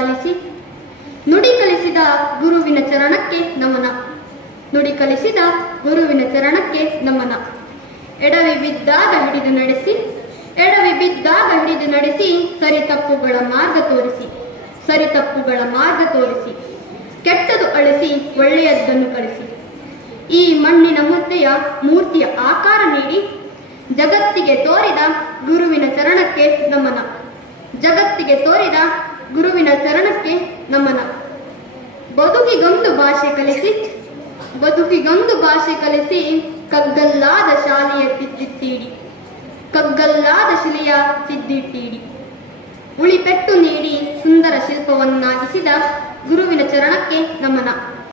ಲಾಲಿಸಿ ನುಡಿ ಕಲಿಸಿದ ಗುರುವಿನ ಚರಣಕ್ಕೆ ನಮನ. ನುಡಿ ಕಲಿಸಿದ ಗುರುವಿನ ಚರಣಕ್ಕೆ ನಮನ. ಎಡವಿ ಬಿದ್ದಾಗ ಹಿಡಿದು ನಡೆಸಿ, ಎಡವಿ ಬಿದ್ದಾಗ ಹಿಡಿದು ನಡೆಸಿ, ಸರಿ ತಪ್ಪುಗಳ ಮಾರ್ಗ ತೋರಿಸಿ, ಸರಿ ತಪ್ಪುಗಳ ಮಾರ್ಗ ತೋರಿಸಿ, ಕೆಟ್ಟದು ಅಳಿಸಿ ಒಳ್ಳೆಯದನ್ನು ಕಳಿಸಿ. ಈ ಮಣ್ಣಿನ ಮುದ್ದೆಯ ಮೂರ್ತಿಯ ಆಕಾರ ನೀಡಿ ಜಗತ್ತಿಗೆ ತೋರಿದ ಗುರುವಿನ ಚರಣಕ್ಕೆ ನಮನ. ಜಗತ್ತಿಗೆ ತೋರಿದ ಗುರುವಿನ ಚರಣಕ್ಕೆ ನಮನ. ಬದುಕಿಗೊಂದು ಭಾಷೆ ಕಲಿಸಿ, ಬದುಕಿಗೊಂದು ಭಾಷೆ ಕಲಿಸಿ, ಕಗ್ಗಲ್ಲಾದ ಶಾಲೆಯ ತಿದ್ದಿತ್ತೀಡಿ, ಕಗ್ಗಲ್ಲಾದ ಶಿಲೆಯ ತಿದ್ದಿಟ್ಟೀಡಿ. ಉಳಿಪೆಟ್ಟು ನೀಡಿ ಸುಂದರ ಶಿಲ್ಪವನ್ನಾಗಿಸಿದ ಗುರುವಿನ ಚರಣಕ್ಕೆ ನಮನ.